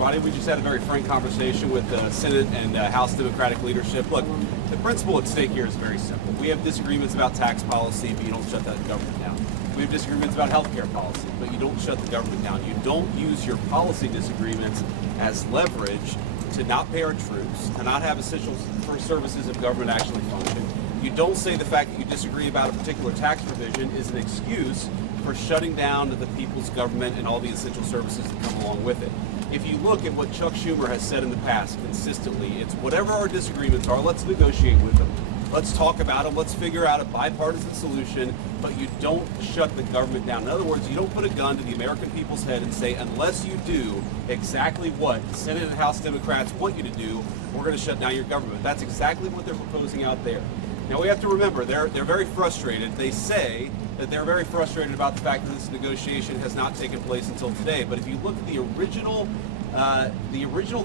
everybody. We just had a very frank conversation with the Senate and House Democratic leadership. Look, the principle at stake here is very simple. We have disagreements about tax policy, but you don't shut that government down. We have disagreements about health care policy, but you don't shut the government down. You don't use your policy disagreements as leverage to not pay our troops, to not have essential services of government actually function. You don't say the fact that you disagree about a particular tax provision is an excuse for shutting down the people's government and all the essential services that come along with it. If you look at what Chuck Schumer has said in the past consistently, it's whatever our disagreements are, let's negotiate with them. Let's talk about them. Let's figure out a bipartisan solution, but you don't shut the government down. In other words, you don't put a gun to the American people's head and say, unless you do exactly what Senate and House Democrats want you to do, we're going to shut down your government. That's exactly what they're proposing out there. Now, we have to remember, they're very frustrated. They say that they're very frustrated about the fact that this negotiation has not taken place until today. But if you look at the original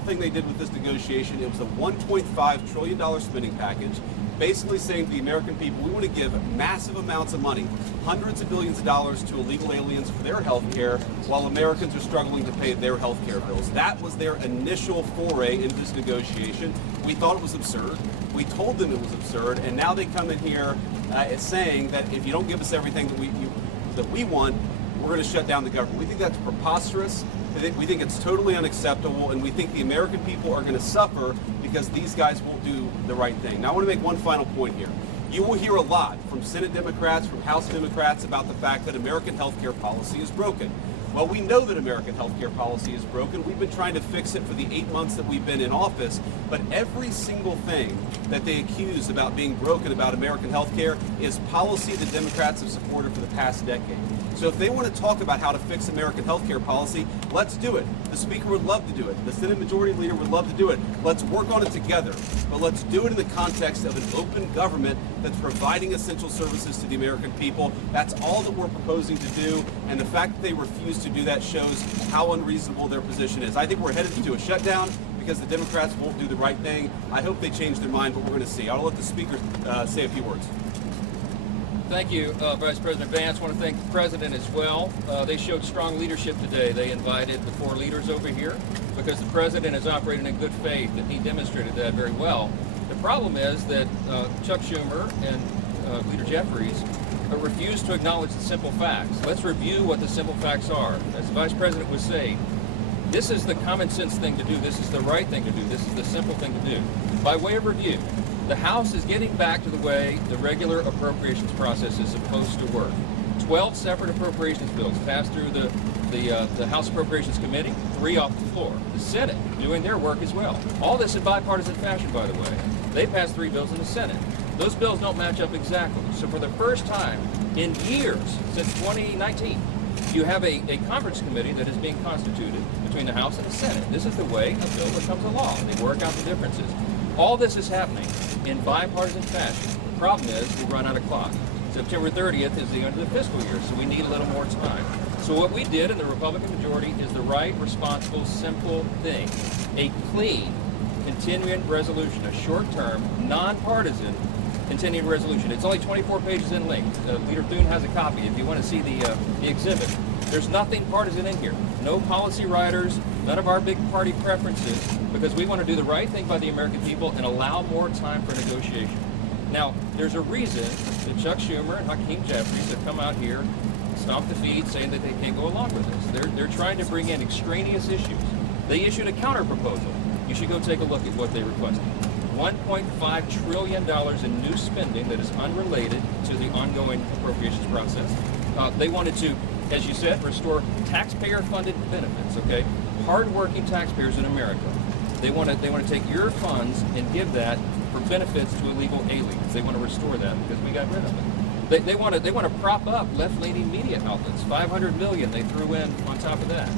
thing they did with this negotiation, it was a $1.5 trillion spending package, basically saying to the American people, we want to give massive amounts of money, hundreds of billions of dollars to illegal aliens for their health care, while Americans are struggling to pay their health care bills. That was their initial foray into this negotiation. We thought it was absurd. We told them it was absurd, and now they come in here saying that if you don't give us everything that we want, we're going to shut down the government. We think that's preposterous. We think it's totally unacceptable, and we think the American people are going to suffer because these guys won't do the right thing. Now, I want to make one final point here. You will hear a lot from Senate Democrats, from House Democrats about the fact that American health care policy is broken. Well, we know that American health care policy is broken. We've been trying to fix it for the 8 months that we've been in office, but every single thing that they accuse about being broken about American health care is policy that Democrats have supported for the past decade. So if they want to talk about how to fix American health care policy, let's do it. The Speaker would love to do it. The Senate Majority Leader would love to do it. Let's work on it together. But let's do it in the context of an open government that's providing essential services to the American people. That's all that we're proposing to do. And the fact that they refuse to do that shows how unreasonable their position is. I think we're headed to a shutdown because the Democrats won't do the right thing. I hope they change their mind, but we're going to see. I'll let the Speaker say a few words. Thank you, Vice President Vance. I want to thank the President as well. They showed strong leadership today. They invited the four leaders over here because the President is operating in good faith, and he demonstrated that very well. The problem is that Chuck Schumer and Leader Jeffries refuse to acknowledge the simple facts. Let's review what the simple facts are. As the Vice President was saying, this is the common sense thing to do. This is the right thing to do. This is the simple thing to do. By way of review, the House is getting back to the way the regular appropriations process is supposed to work. 12 separate appropriations bills passed through the House Appropriations Committee, 3 off the floor. The Senate doing their work as well. All this in bipartisan fashion, by the way. They passed 3 bills in the Senate. Those bills don't match up exactly. So for the first time in years, since 2019, you have a conference committee that is being constituted between the House and the Senate. This is the way a bill becomes a law. They work out the differences. All this is happening in bipartisan fashion. The problem is we run out of clock. September 30th is the end of the fiscal year, so we need a little more time. So what we did in the Republican majority is the right, responsible, simple thing. A clean, continuing resolution, a short-term, nonpartisan continuing resolution. It's only 24 pages in length. Leader Thune has a copy if you want to see the exhibit. There's nothing partisan in here. No policy riders, none of our big party preferences, because we want to do the right thing by the American people and allow more time for negotiation. Now, there's a reason that Chuck Schumer and Hakeem Jeffries have come out here, stomped the feet, saying that they can't go along with this. They're trying to bring in extraneous issues. They issued a counter proposal. You should go take a look at what they requested. $1.5 trillion in new spending that is unrelated to the ongoing appropriations process. They wanted to, as you said, restore taxpayer-funded benefits, okay? Hard-working taxpayers in America. They want to take your funds and give that for benefits to illegal aliens. They want to restore that because we got rid of it. They want to prop up left-leaning media outlets. $500 million they threw in on top of that.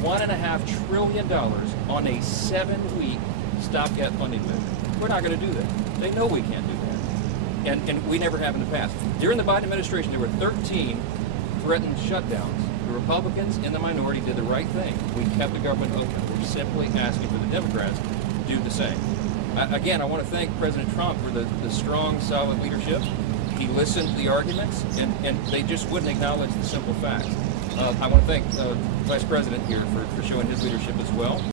$1.5 trillion on a 7-week stopgap funding bill. We're not going to do that. They know we can't do that. And we never have in the past. During the Biden administration, there were 13 threatened shutdowns. The Republicans in the minority did the right thing. We kept the government open. We're simply asking for the Democrats to do the same. Again, I want to thank President Trump for the strong, solid leadership. He listened to the arguments, and they just wouldn't acknowledge the simple facts. I want to thank Vice President here for showing his leadership as well.